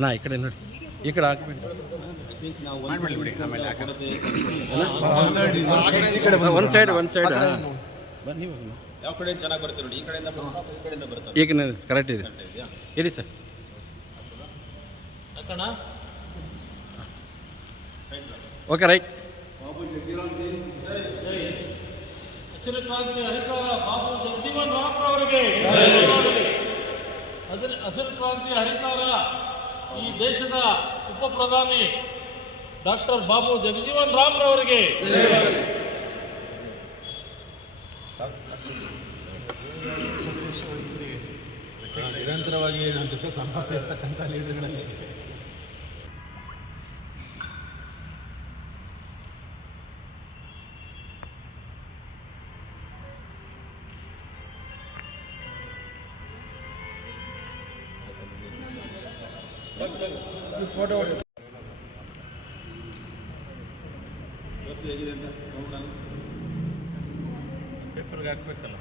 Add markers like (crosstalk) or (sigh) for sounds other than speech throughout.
ಅಣ್ಣ ಈ ಕಡೆ ನೋಡಿ. ಈ ಕಡೆ ಹಾಕ್ಬಿಡಿ. ಈ ಕಡೆ ಒಂದು ಸೈಡ್ ಒಂದು ಸೈಡ್ ಬನ್ನಿ ಯಾವ ಕಡೆ ಚೆನ್ನಾಗಿ ಬರುತ್ತೆ ನೋಡಿ ಈ ಕಡೆಯಿಂದ ಈ ಕಡೆಯಿಂದ ಬರ್ತಾರೆ ಈಗ ಕರೆಕ್ಟ್ ಇದೆ. ಇರಿ sir. Okay right Babu Jagjivan Ram ಅವರಿಗೆ. ಹಸಿರು ಕ್ರಾಂತಿ ಹರಿಕಾರ ಈ ದೇಶದ ಉಪ ಪ್ರಧಾನಿ ಡಾಕ್ಟರ್ ಬಾಬು ಜಗಜೀವನ್ ರಾಮ್ ರವರಿಗೆ ನಿರಂತರವಾಗಿ ನಮ್ಮ ಜೊತೆ ಸಂಪರ್ಕ ಇರ್ತಕ್ಕಂಥ ಲೀಡರ್ಗಳಲ್ಲಿ ಫೋಟೋ ಪೇಪರ್ಗೆ ಹಾಕ್ಬೇಕಲ್ಲ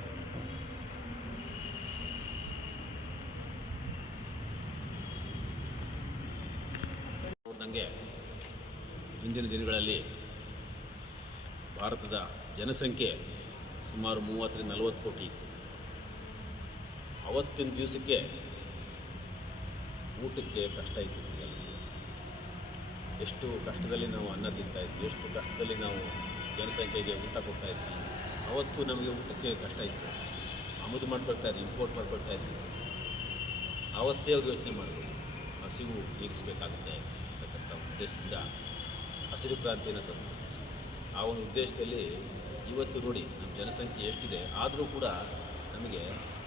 ನೋಡ್ದಂಗೆ ಹಿಂದಿನ ದಿನಗಳಲ್ಲಿ ಭಾರತದ ಜನಸಂಖ್ಯೆ ಸುಮಾರು ಮೂವತ್ತರಿಂದ ನಲವತ್ತು ಕೋಟಿ ಇತ್ತು ಅವತ್ತಿನ ದಿವಸಕ್ಕೆ ಊಟಕ್ಕೆ ಕಷ್ಟ ಇತ್ತು. ಎಷ್ಟು ಕಷ್ಟದಲ್ಲಿ ನಾವು ಅನ್ನ ತಿಂತಾ ಇದ್ವಿ, ಎಷ್ಟು ಕಷ್ಟದಲ್ಲಿ ನಾವು ಜನಸಂಖ್ಯೆಗೆ ಊಟ ಕೊಡ್ತಾ ಇದ್ವಿ. ಅವತ್ತು ನಮಗೆ ಊಟಕ್ಕೆ ಕಷ್ಟ ಇತ್ತು. ಆಮದು ಮಾಡ್ಕೊಳ್ತಾ ಇದ್ವಿ ಇಂಪೋರ್ಟ್ ಮಾಡ್ಕೊಳ್ತಾ ಇದ್ವಿ. ಆವತ್ತೇ ಅವ್ರು ಯೋಚನೆ ಮಾಡಬೇಕು ಹಸಿವು ನೀಗಿಸಬೇಕಾಗುತ್ತೆ ಅಂತಕ್ಕಂಥ ಉದ್ದೇಶದಿಂದ ಹಸಿರು ಕ್ರಾಂತಿಯನ್ನು ತಂದು ಆ ಒಂದು ಉದ್ದೇಶದಲ್ಲಿ ಇವತ್ತು ನೋಡಿ ನಮ್ಮ ಜನಸಂಖ್ಯೆ ಎಷ್ಟಿದೆ, ಆದರೂ ಕೂಡ ನಮಗೆ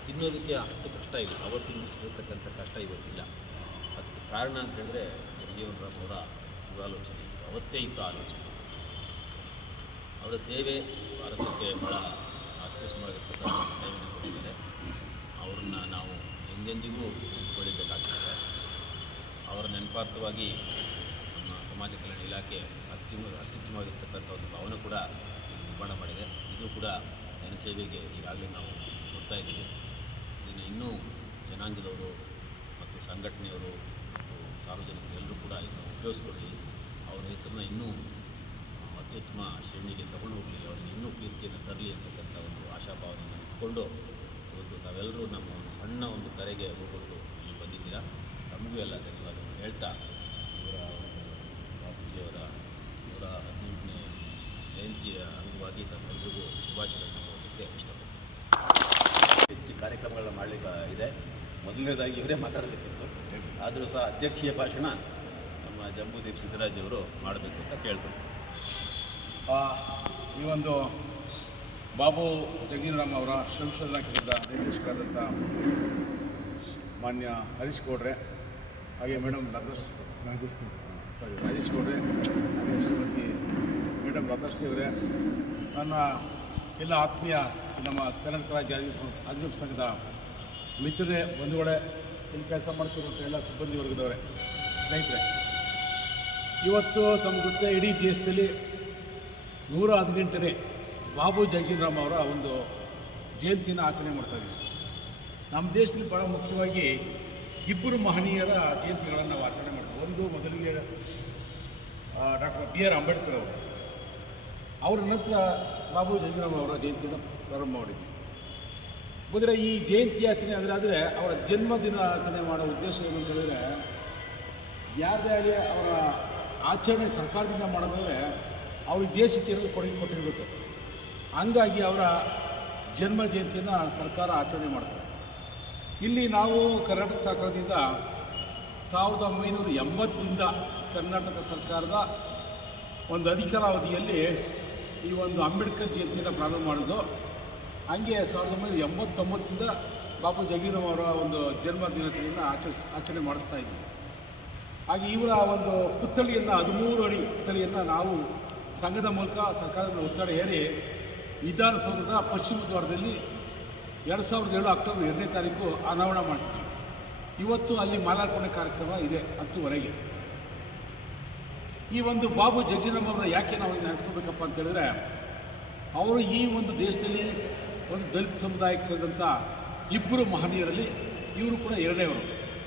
ತಿನ್ನೋದಕ್ಕೆ ಅಷ್ಟು ಕಷ್ಟ ಇಲ್ಲ. ಅವತ್ತಿನ ಇರತಕ್ಕಂಥ ಕಷ್ಟ ಇವತ್ತಿಲ್ಲ. ಅದಕ್ಕೆ ಕಾರಣ ಅಂತ ಹೇಳಿದ್ರೆ ಜಗಜೀವನ್ ರಾಮ್ ಅವರ ಯುವಾಲೋಚನೆ ಇತ್ತು ಅವತ್ತೇ ಇತ್ತು ಆಲೋಚನೆ. ಅವರ ಸೇವೆ ಭಾರತಕ್ಕೆ ಬಹಳ ಅತ್ಯುತ್ತಮವಾಗಿರ್ತಕ್ಕಂಥ ಸೇವೆಯನ್ನು ಕೊಟ್ಟಿದ್ದಾರೆ. ಅವ್ರನ್ನ ನಾವು ಎಂದೆಂದಿಗೂ ನೆನೆಸ್ಕೊಳ್ಳಬೇಕಾಗ್ತದೆ. ಅವರ ನೆನಪಾರ್ಥವಾಗಿ ನಮ್ಮ ಸಮಾಜ ಕಲ್ಯಾಣ ಇಲಾಖೆ ಅತ್ಯುಮ, ಅತ್ಯುತ್ತಮವಾಗಿರ್ತಕ್ಕಂಥ ಒಂದು ಭವನ ಕೂಡ ನಿರ್ಮಾಣ ಮಾಡಿದೆ. ಇದು ಕೂಡ ಜನಸೇವೆಗೆ ಈಗಾಗಲೇ ನಾವು ಕೊಡ್ತಾ ಇದ್ದೀವಿ. ಇದನ್ನು ಇನ್ನೂ ಜನಾಂಗದವರು ಮತ್ತು ಸಂಘಟನೆಯವರು ಮತ್ತು ಸಾರ್ವಜನಿಕರು ಎಲ್ಲರೂ ಕೂಡ ಇದನ್ನು ಉಪಯೋಗಿಸ್ಕೊಳ್ಳಿ. ಅವರ ಹೆಸರನ್ನ ಇನ್ನೂ ಅತ್ಯುತ್ತಮ ಶ್ರೇಣಿಗೆ ತಗೊಂಡು ಹೋಗಲಿ, ಅವರಿಗೆ ಇನ್ನೂ ಕೀರ್ತಿಯನ್ನು ತರಲಿ ಅಂತಕ್ಕಂಥ ಒಂದು ಆಶಾಭಾವನೆಯನ್ನು ಇಟ್ಕೊಂಡು ಇವತ್ತು ತಾವೆಲ್ಲರೂ ನಮ್ಮ ಒಂದು ಸಣ್ಣ ಒಂದು ಕರೆಗೆ ಹೋಗ್ಬಿಟ್ಟು ಇಲ್ಲಿ ಬಂದಿದ್ದೀರಾ. ತಮಗೂ ಎಲ್ಲ ಧನ್ಯವಾದಗಳನ್ನು ಹೇಳ್ತಾ ಇವರ ಬಾಪೂಜಿಯವರ ನೂರ ಹದಿನೆಂಟನೇ ಜಯಂತಿಯ ಅಂಗವಾಗಿ ತಮ್ಮೆಲ್ಲರಿಗೂ ಶುಭಾಶಯಗಳನ್ನು ಕೊಡಲಿಕ್ಕೆ ಇಷ್ಟಪಡ್ತೀನಿ. ಹೆಚ್ಚು ಕಾರ್ಯಕ್ರಮಗಳನ್ನ ಮಾಡಲಿಕ್ಕೆ ಇದೆ. ಮೊದಲನೇದಾಗಿ ಇವರೇ ಮಾತಾಡಬೇಕಿತ್ತು. ಆದರೂ ಸಹ ಅಧ್ಯಕ್ಷೀಯ ಭಾಷಣ ನಮ್ಮ ಜಂಬೂದೀಪ್ ಸಿದ್ದರಾಜ್ ಅವರು ಮಾಡಬೇಕು ಅಂತ ಆ, ಈ ಒಂದು ಬಾಬು ಜಗೀರಾಮ್ ಅವರ ಸಂಶೋಧನಾ ಕೇಂದ್ರದ ನಿರ್ದೇಶಕರಾದಂಥ ಮಾನ್ಯ ಹರೀಶ್ ಗೌಡ್ರೆ ಹಾಗೆ ಮೇಡಮ್ ಲತಾಶ್ ಸಾರಿ ಹರೀಶ್ ಗೌಡ್ರೆ ಹಾಗೆ ಶ್ರೀಮತಿ ಮೇಡಮ್ ಲತಾಶ್ರೀ ಅವರೇ ನನ್ನ ಎಲ್ಲ ಆತ್ಮೀಯ ನಮ್ಮ ಕರ್ನಾಟಕ ರಾಜ್ಯ ಆದಿವಾಸಿ ಸಂಘದ ಮಿತ್ರರೇ ಬಂಧುಗಳೇ ಇಲ್ಲಿ ಕೆಲಸ ಮಾಡ್ತಿರುವಂಥ ಎಲ್ಲ ಸಿಬ್ಬಂದಿ ವರ್ಗದವರೇ, ಸ್ನೇಹಿತರೆ, ಇವತ್ತು ತಮ್ಮ ಗೊತ್ತೇ ಇಡೀ ದೇಶದಲ್ಲಿ ನೂರ ಹದಿನೆಂಟನೇ ಬಾಬು ಜಗಜೀವನರಾಮ್ ಅವರ ಒಂದು ಜಯಂತಿಯನ್ನು ಆಚರಣೆ ಮಾಡ್ತಾ ಇದ್ದೀವಿ. ನಮ್ಮ ದೇಶದಲ್ಲಿ ಭಾಳ ಮುಖ್ಯವಾಗಿ ಇಬ್ಬರು ಮಹನೀಯರ ಜಯಂತಿಗಳನ್ನು ನಾವು ಆಚರಣೆ ಮಾಡ್ತೀವಿ. ಒಂದು ಮೊದಲಿಗೆ ಡಾಕ್ಟರ್ ಬಿ ಆರ್ ಅಂಬೇಡ್ಕರ್ ಅವರು. ಅವರ ನಂತರ ಬಾಬು ಜಗಜೀವರಾಮ್ ಅವರ ಜಯಂತಿಯನ್ನು ಪ್ರಾರಂಭ ಮಾಡಿದ್ವಿ. ಅಂದರೆ ಈ ಜಯಂತಿ ಆಚರಣೆ ಅಂದರೆ ಆದರೆ ಅವರ ಜನ್ಮದಿನ ಆಚರಣೆ ಮಾಡೋ ಉದ್ದೇಶ ಏನು ಅಂತ ಹೇಳಿದ್ರೆ, ಯಾರದೇ ಆಗಲಿ ಅವರ ಆಚರಣೆ ಸರ್ಕಾರದಿಂದ ಮಾಡೋದಾದರೆ ಅವ್ರ ದೇಶಕ್ಕೆ ಏನಾದರೂ ಕೊಡುಗೆ ಕೊಟ್ಟಿರಬೇಕು. ಹಂಗಾಗಿ ಅವರ ಜನ್ಮ ಜಯಂತಿಯನ್ನು ಸರ್ಕಾರ ಆಚರಣೆ ಮಾಡ್ತಾರೆ ಇಲ್ಲಿ ನಾವು ಕರ್ನಾಟಕ ಸರ್ಕಾರದಿಂದ ಸಾವಿರದ ಒಂಬೈನೂರ ಎಂಬತ್ತರಿಂದ ಕರ್ನಾಟಕ ಸರ್ಕಾರದ ಒಂದು ಅಧಿಕಾರಾವಧಿಯಲ್ಲಿ ಈ ಒಂದು ಅಂಬೇಡ್ಕರ್ ಜಯಂತಿಯನ್ನು ಪ್ರಾರಂಭ ಮಾಡೋದು. ಹಂಗೆ ಸಾವಿರದ ಒಂಬೈನೂರ ಎಂಬತ್ತೊಂಬತ್ತರಿಂದ ಬಾಬು ಜಗೀರಮ್ಮ ಅವರ ಒಂದು ಜನ್ಮ ದಿನಾಚರಣೆಯನ್ನು ಆಚರಿಸ್, ಆಚರಣೆ ಮಾಡಿಸ್ತಾ ಇದ್ದೀವಿ ಹಾಗೆ ಇವರ ಒಂದು ಪುತ್ಥಳಿಯನ್ನು ಹದಿಮೂರು ಅಡಿ ಪುತ್ಥಳಿಯನ್ನು ನಾವು ಸಂಘದ ಮೂಲಕ ಸರ್ಕಾರದ ಒತ್ತಡ ಹೇರಿ ವಿಧಾನಸೌಧದ ಪಶ್ಚಿಮ ದ್ವಾರದಲ್ಲಿ ಎರಡು ಸಾವಿರದ ಏಳು ಅಕ್ಟೋಬರ್ ಎರಡನೇ ತಾರೀಕು ಅನಾವರಣ ಮಾಡಿಸಿದ್ವಿ ಇವತ್ತು ಅಲ್ಲಿ ಮಾಲಾರ್ಪಣೆ ಕಾರ್ಯಕ್ರಮ ಇದೆ ಹತ್ತುವರೆಗೆ ಈ ಒಂದು ಬಾಬು ಜಗಜೀವರಾಮ್ ಅವರನ್ನ ಯಾಕೆ ನಾವು ನೆನೆಸ್ಕೋಬೇಕಪ್ಪ ಅಂತ ಹೇಳಿದ್ರೆ, ಅವರು ಈ ಒಂದು ದೇಶದಲ್ಲಿ ಒಂದು ದಲಿತ ಸಮುದಾಯಕ್ಕೆ ಸೇರಿದಂಥ ಇಬ್ಬರು ಮಹನೀಯರಲ್ಲಿ ಇವರು ಕೂಡ ಎರಡನೇವರು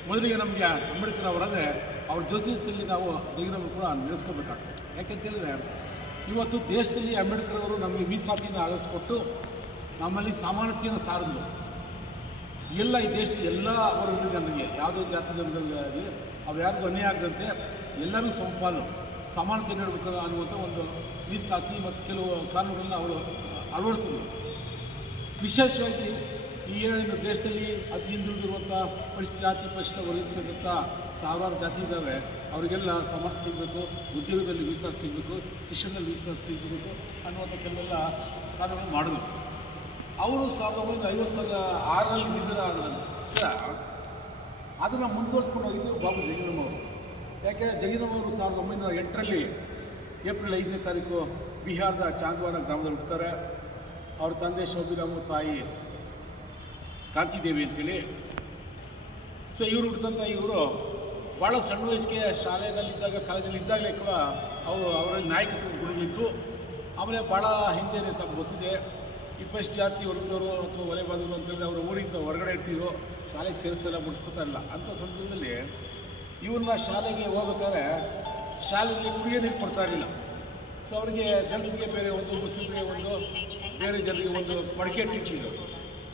ಮೊದಲಿಗೆ ನಮಗೆ ಅಂಬೇಡ್ಕರ್ ಅವರಾದರೆ ಅವ್ರ ಜೊತೆಯಲ್ಲಿ ನಾವು ಜಗದವರು ಕೂಡ ನೆನೆಸ್ಕೋಬೇಕಾಗ್ತದೆ. ಯಾಕೆಂತ ಹೇಳಿದ್ರೆ, ಇವತ್ತು ದೇಶದಲ್ಲಿ ಅಂಬೇಡ್ಕರ್ ಅವರು ನಮಗೆ ಮೀಸಲಾತಿಯನ್ನು ಕೊಟ್ಟು ನಮ್ಮಲ್ಲಿ ಸಮಾನತೆಯನ್ನು ಸಾರಿದ್ರು. ಎಲ್ಲ ಈ ದೇಶದ ಎಲ್ಲ ವರ್ಗದ ಜನರಿಗೆ, ಯಾವುದೇ ಜಾತಿ ಧರ್ಮದಲ್ಲಿ ಅವು ಯಾರಿಗೂ ಅನ್ಯಾಯ ಆಗದಂತೆ ಎಲ್ಲರೂ ಸಮಪಾಲು, ಸಮಾನತೆ ನೀಡಬೇಕು ಅನ್ನುವಂಥ ಒಂದು ಮೀಸಲಾತಿ ಮತ್ತು ಕೆಲವು ಕಾನೂನುಗಳನ್ನ ಅವರು ಅಳವಡಿಸಿದ್ರು. ವಿಶೇಷವಾಗಿ ಈ ಏನು ದೇಶದಲ್ಲಿ ಅತಿ ಹಿಂದುಳಿದಿರುವಂಥ ಪರಿಶಿಷ್ಟ ಜಾತಿ ಪರಿಶಿಷ್ಟ ವರ್ಗಕ್ಕೆ ಸೇರಿದಂಥ ಸಾವಿರಾರು ಜಾತಿ ಇದ್ದಾವೆ. ಅವರಿಗೆಲ್ಲ ಸಮರ್ಥ ಸಿಗಬೇಕು, ಉದ್ಯೋಗದಲ್ಲಿ ಮೀಸಲಾತಿ ಸಿಗಬೇಕು, ಶಿಕ್ಷಣದಲ್ಲಿ ಮೀಸಲಾತಿ ಸಿಗಬೇಕು ಅನ್ನುವಂಥ ಕೆಲವೆಲ್ಲ ಕಾರ್ಯಗಳನ್ನು ಮಾಡಿದ್ರು. ಅವರು ಸಾವಿರದ ಒಂಬೈನೂರ ಐವತ್ತರ ಆರರಲ್ಲಿ ನಿಧನರಾದ ನಂತರ ಅದನ್ನು ಮುಂದುವರ್ಸ್ಕೊಂಡು ಹೋಗಿದ್ದರು ಬಾಬು ಜಗೀರಮ್ ಅವರು. ಯಾಕೆ? ಜಗೀರಮ್ ಅವರು ಸಾವಿರದ ಒಂಬೈನೂರ ಎಂಟರಲ್ಲಿ ಏಪ್ರಿಲ್ ಐದನೇ ತಾರೀಕು ಬಿಹಾರದ ಚಾಂದ್ವಾರ ಗ್ರಾಮದಲ್ಲಿ ಹುಡ್ತಾರೆ ಅವ್ರ ತಂದೆ ಶೋಭಿರಾಮು ತಾಯಿ ಕಾಂತಿದೇವಿ ಅಂತೇಳಿ. ಸೊ ಇವರು ಹುಟ್ಟಿದಂಥ ಇವರು. ಭಾಳ ಸಣ್ಣ ವಯಸ್ಸಿಗೆ ಶಾಲೆಯಲ್ಲಿದ್ದಾಗ, ಕಾಲೇಜಲ್ಲಿ ಇದ್ದಾಗಲೇ ಕೂಡ ಅವರು ಅವರಲ್ಲಿ ನಾಯಕತ್ವ ಗುಣಗಳಿತ್ತು ಆಮೇಲೆ ಭಾಳ ಹಿಂದೆ ತಮ್ಗೆ ಗೊತ್ತಿದೆ. ಇಪ್ಪತ್ತು ಜಾತಿ ವರ್ಗದವರು ಅಥವಾ ಒಲೆ ಬಾಧವರು ಅಂತೇಳಿ ಅವರು ಊರಿಂದ ಹೊರಗಡೆ ಇರ್ತಿದ್ರು. ಶಾಲೆಗೆ ಸೇರಿಸ್ತಾರೆ ಮುಡಿಸ್ಕೊತಾ ಇಲ್ಲ. ಅಂಥ ಸಂದರ್ಭದಲ್ಲಿ ಇವ್ರನ್ನ ಶಾಲೆಗೆ ಹೋಗ್ಬೇಕಾದ್ರೆ ಶಾಲೆಗೆ ಕುಡಿಯೋ ನೀರು ಕೊಡ್ತಾ ಇರಲಿಲ್ಲ. ಸೊ ಅವರಿಗೆ ಜನರಿಗೆ ಬೇರೆ ಒಂದು ಮುಸ್ಲಿಮ್ಗೆ ಒಂದು ಬೇರೆ ಜನರಿಗೆ ಒಂದು ಮಡಿಕೆ ಇಟ್ಟಿಟ್ಟಿದ್ರು.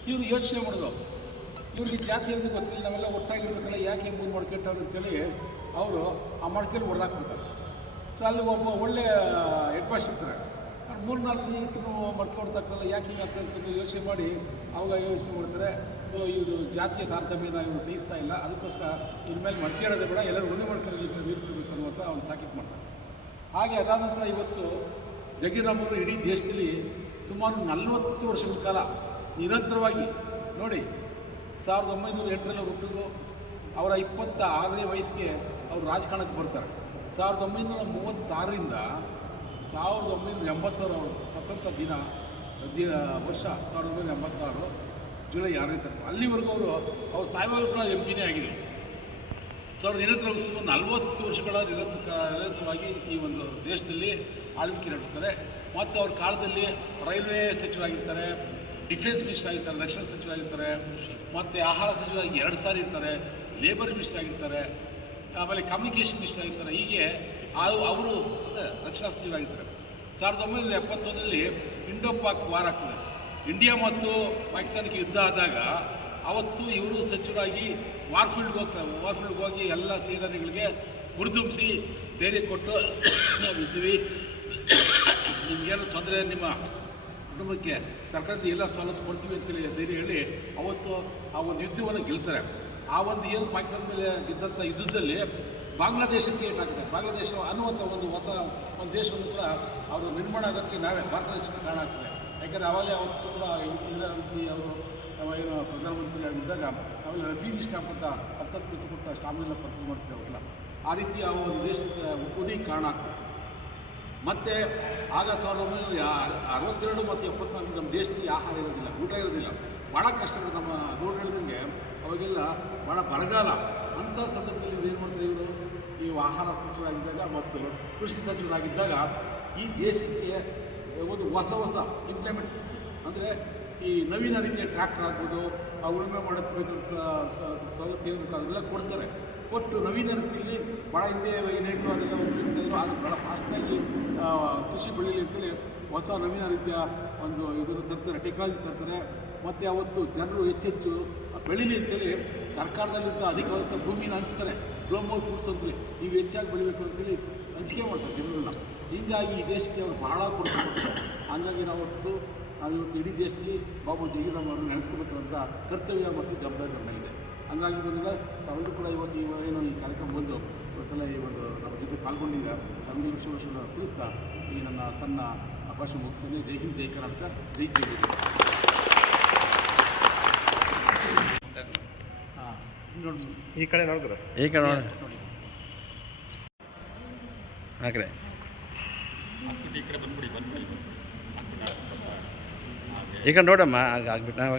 ಇವರು ಯೋಚನೆ ಮಾಡಿದ್ರು, ಇವ್ರಿಗೆ ಜಾತಿ ಅಂತ ಗೊತ್ತಿಲ್ಲ, ನಾವೆಲ್ಲ ಒಟ್ಟಾಗಿರ್ಬೇಕಲ್ಲ, ಯಾಕೆ ಮೂರು ಮಡಿಕೆ ಅಂತೇಳಿ ಅವರು ಆ ಮಡಿಕೆಯಲ್ಲಿ ಹೊಡೆದಾಕ್ಬಿಡ್ತಾರೆ ಸೊ ಅಲ್ಲಿ ಒಬ್ಬ ಒಳ್ಳೆಯ ಹೆಡ್ ಇರ್ತಾರೆ. ಅವ್ರು ಮೂರು ನಾಲ್ಕು ಸಲ ಇಟ್ಟು ಮಡ್ಕೆ ಹೊಡ್ತಾಗ್ತಲ್ಲ ಯಾಕೆ ಹಿಂಗೆ ಆಗ್ತದೆ ಅಂತ ಯೋಚನೆ ಮಾಡಿ ಅವಾಗ ಯೋಚನೆ ಮಾಡ್ತಾರೆ ಇವರು ಜಾತಿಯ ತಾರತಮ್ಯನ ಇವರು ಸಹಿಸ್ತಾ ಇಲ್ಲ, ಅದಕ್ಕೋಸ್ಕರ ಇವ್ರ ಮೇಲೆ ಮಡ್ಕೆ ಇಡೋದೇ ಬೇಡ, ಎಲ್ಲರೂ ಒಂದೇ ಮಡ್ಕೆಯಲ್ಲಿ ನೀರು ಕೊಡಬೇಕು ಅನ್ನುವಂಥ ಅವ್ನು ತಾಕೀತು ಮಾಡ್ತಾರೆ. ಹಾಗೆ ಅದಾದ ನಂತರ ಇವತ್ತು ಜಗೀರಾಮರು ಇಡೀ ದೇಶದಲ್ಲಿ ಸುಮಾರು ನಲವತ್ತು ವರ್ಷಗಳ ಕಾಲ ನಿರಂತರವಾಗಿ ನೋಡಿ ಸಾವಿರದ ಒಂಬೈನೂರ ಎಂಟರಲ್ಲಿ ಹುಟ್ಟಿದ್ರು. ಅವರ ಇಪ್ಪತ್ತ ಆರನೇ ವಯಸ್ಸಿಗೆ ಅವರು ರಾಜಕಾರಣಕ್ಕೆ ಬರ್ತಾರೆ. ಸಾವಿರದ ಒಂಬೈನೂರ ಮೂವತ್ತಾರರಿಂದ ಸಾವಿರದ ಒಂಬೈನೂರ ಎಂಬತ್ತಾರು ಅವರು ಸತತ ದಿನ, ದಿ, ವರ್ಷ ಸಾವಿರದ ಒಂಬೈನೂರ ಎಂಬತ್ತಾರು ಜುಲೈ ಆರನೇ ತಾರೀಕು. ಅಲ್ಲಿವರೆಗೂ ಅವರು, ಅವ್ರು ಸಾಯಿಬಾಬಾ ಎಂ ಪಿನೇ ಆಗಿದ್ರು. ಸೊ ಅವರು ನಿರಂತರ ಸುಮಾರು ನಲವತ್ತು ವರ್ಷಗಳ ನಿರಂತರ ನಿರಂತರವಾಗಿ ಈ ಒಂದು ದೇಶದಲ್ಲಿ ಆಳ್ವಿಕೆ ನಡೆಸ್ತಾರೆ. ಮತ್ತು ಅವ್ರ ಕಾಲದಲ್ಲಿ ರೈಲ್ವೆ ಸಚಿವರಾಗಿರ್ತಾರೆ, ಡಿಫೆನ್ಸ್ ಮಿನಿಸ್ಟರ್ ಆಗಿರ್ತಾರೆ, ರಕ್ಷಣಾ ಸಚಿವರಾಗಿರ್ತಾರೆ ಮತ್ತು ಆಹಾರ ಸಚಿವರಾಗಿ ಎರಡು ಸಾರಿ ಇರ್ತಾರೆ ಲೇಬರ್ ಮಿನಿಸ್ಟರ್ ಆಗಿರ್ತಾರೆ, ಆಮೇಲೆ ಕಮ್ಯುನಿಕೇಷನ್ ಮಿನಿಸ್ಟರ್ ಆಗಿರ್ತಾರೆ, ಹೀಗೆ ಅವರು ಅದೇ ರಕ್ಷಣಾ ಸಚಿವರಾಗಿರ್ತಾರೆ ಸಾವಿರದ ಒಂಬೈನೂರ ಎಪ್ಪತ್ತೊಂದರಲ್ಲಿ ಇಂಡೋ ಪಾಕ್ ವಾರ್ ಆಗ್ತದೆ. ಇಂಡಿಯಾ ಮತ್ತು ಪಾಕಿಸ್ತಾನಕ್ಕೆ ಯುದ್ಧ ಆದಾಗ ಅವತ್ತು ಇವರು ಸಚಿವರಾಗಿ ವಾರ್ಫೀಲ್ಡ್ಗೆ ಹೋಗ್ತಾರೆ ವಾರ್ಫೀಲ್ಡ್ಗೆ ಹೋಗಿ ಎಲ್ಲ ಸೇನಾನಿಗಳಿಗೆ ಹುರಿದುಂಬಿಸಿ ಧೈರ್ಯ ಕೊಟ್ಟು (coughs) ನಾವು ಇದ್ದೀವಿ. ನಿಮಗೇನು ತೊಂದರೆ ನಿಮ್ಮ ಕುಟುಂಬಕ್ಕೆ ಸರ್ಕಾರದಿಂದ ಎಲ್ಲ ಸವಲತ್ತು ಕೊಡ್ತೀವಿ ಅಂತೇಳಿ ಧೈರ್ಯ ಹೇಳಿ ಅವತ್ತು ಆ ಒಂದು ಯುದ್ಧವನ್ನು ಗೆಲ್ತಾರೆ. ಆ ಒಂದು ಏನು ಪಾಕಿಸ್ತಾನ ಮೇಲೆ ಗೆದ್ದಂಥ ಯುದ್ಧದಲ್ಲಿ ಬಾಂಗ್ಲಾದೇಶಕ್ಕೆ ಏನಾಗುತ್ತೆ? ಬಾಂಗ್ಲಾದೇಶ ಅನ್ನುವಂಥ ಒಂದು ಹೊಸ ಒಂದು ದೇಶವನ್ನು ಕೂಡ ಅವರು ನಿರ್ಮಾಣ ಆಗೋದಕ್ಕೆ ನಾವೇ ಭಾರತ ದೇಶಕ್ಕೆ ಕಾರಣ ಆಗ್ತದೆ. ಯಾಕಂದರೆ ಅವಾಗಲೇ ಅವತ್ತು ಕೂಡ ಇಂದಿರಾ ಗಾಂಧಿ ಅವರು ಅವ ಏನು ಪ್ರಧಾನಮಂತ್ರಿ ಆಗಿದ್ದಾಗ ಆಮೇಲೆ ರೆಫ್ಯೂಜಿ ಸ್ಟಾಂಪ್ ಅಂತ ಹತ್ತತ್ತು ಪೈಸೆ ಕೊಟ್ಟ ಸ್ಟಾಂಪ್ನೆಲ್ಲ ಪರ್ಚೇಸ್ ಮಾಡ್ತೀವಿ ಅವೆಲ್ಲ ಆ ರೀತಿ ಆ ಒಂದು ದೇಶದ ಉದಿಗೆ ಕಾರಣ ಆಗ್ತದೆ ಮತ್ತು ಆಗ ಸಾವಿರದ ಒಂಬೈನೂರ ಅರವತ್ತೆರಡು ಮತ್ತು ಎಪ್ಪತ್ನಾಲ್ಕು ನಮ್ಮ ದೇಶದಲ್ಲಿ ಆಹಾರ ಇರೋದಿಲ್ಲ, ಊಟ ಇರೋದಿಲ್ಲ. ಭಾಳ ಕಷ್ಟ ನಮ್ಮ ರೋಡ್ ಹೇಳಿದಂಗೆ ಅವಾಗೆಲ್ಲ ಭಾಳ ಬರಗಾಲ. ಅಂಥ ಸಂದರ್ಭದಲ್ಲಿ ಏನು ಮಾಡ್ತಾರೆ ಇವರು? ಈ ಆಹಾರ ಸಚಿವರಾಗಿದ್ದಾಗ ಮತ್ತು ಕೃಷಿ ಸಚಿವರಾಗಿದ್ದಾಗ ಈ ದೇಶಕ್ಕೆ ಒಂದು ಹೊಸ ಹೊಸ ಇಂಪ್ಲಿಮೆಂಟ್ ಅಂದರೆ ಈ ನವೀನ ರೀತಿಯ ಟ್ರ್ಯಾಕ್ಟರ್ ಆಗ್ಬೋದು, ಆ ಉಳುಮೆ ಮಾಡೋದಕ್ಕೆ ಬೇಕಾದ ಸವಲತ್ತು ಏನು ಅದೆಲ್ಲ ಕೊಡ್ತಾರೆ. ಕೊಟ್ಟು ನವೀನ ರೀತಿಯಲ್ಲಿ ಭಾಳ ಹಿಂದೆ ಏನೇನು ಅದೆಲ್ಲ ಉಪಯೋಗಿಸ್ತಾಯಿದ್ರು ಆದರೆ ಭಾಳ ಫಾಸ್ಟಾಗಿ ಕೃಷಿ ಬೆಳೀಲಿ ಅಂತೇಳಿ ಹೊಸ ನವೀನ ರೀತಿಯ ಒಂದು ಇದನ್ನು ತರ್ತಾರೆ ಟೆಕ್ನಾಲಜಿ ತರ್ತಾರೆ. ಮತ್ತು ಅವತ್ತು ಜನರು ಹೆಚ್ಚೆಚ್ಚು ಬೆಳೀಲಿ ಅಂತೇಳಿ ಸರ್ಕಾರದಲ್ಲಿದ್ದ ಅಧಿಕವಾದಂಥ ಭೂಮಿನ ಹಂಚ್ತಾರೆ. ಗ್ಲೋಬಲ್ ಫುಡ್ಸ್ ಅಂತೇಳಿ, ನೀವು ಹೆಚ್ಚಾಗಿ ಬೆಳಿಬೇಕು ಅಂತೇಳಿ ಹಂಚಿಕೆ ಮಾಡ್ತಾರೆ ಜನರನ್ನ. ಹೀಗಾಗಿ ಈ ದೇಶಕ್ಕೆ ಅವ್ರು ಭಾಳ ಕೊಡ್ತಾರೆ. ಹಂಗಾಗಿ ನಾವು ನಾವು ಇವತ್ತು ಇಡೀ ದೇಶದಲ್ಲಿ ಬಾಬು ಜಗೀರಾಮ್ ಅವರನ್ನು ನೆನೆಸ್ಕೋಬೇಕಾದಂಥ ಕರ್ತವ್ಯ ಮತ್ತು ಜವಾಬ್ದಾರಿ ನಮಗಿದೆ ಹಂಗಾಗಿ ಬಂದಾಗ ತಾವೆಲ್ಲರೂ ಕೂಡ ಇವತ್ತು ಈ ಏನು ಈ ಕಾರ್ಯಕ್ರಮ ಬಂದು ಇವತ್ತೆಲ್ಲ ಈ ಒಂದು ನಮ್ಮ ಜೊತೆ ಪಾಲ್ಗೊಂಡಿದ್ದ ತಮಗೆ ವಿಷಯ ವಿಷಯ ತಿಳಿಸ್ತಾ ಈ ನನ್ನ ಸಣ್ಣ ಅವಕಾಶ ಮುಗಿಸ್ತೇನೆ. ಜೈ ಹಿಂದ್ ಜೈ ಕರ್ನಾಟಕ ಜೈ ಜೈ ಹಾಂ ನೋಡಿ ಈ ಕಡೆ ನೋಡಿದ್ರೆ? ಈ ಕಡೆ ನೋಡಿ. ಹಾಕ್ರೆ. ಆ ಕಡೆ ಬಂದ್ಬಿಡಿ ನೋಡಮ್ಮ ಆಗ ಆಗ್ಬಿಟ್ಟು ನಾವು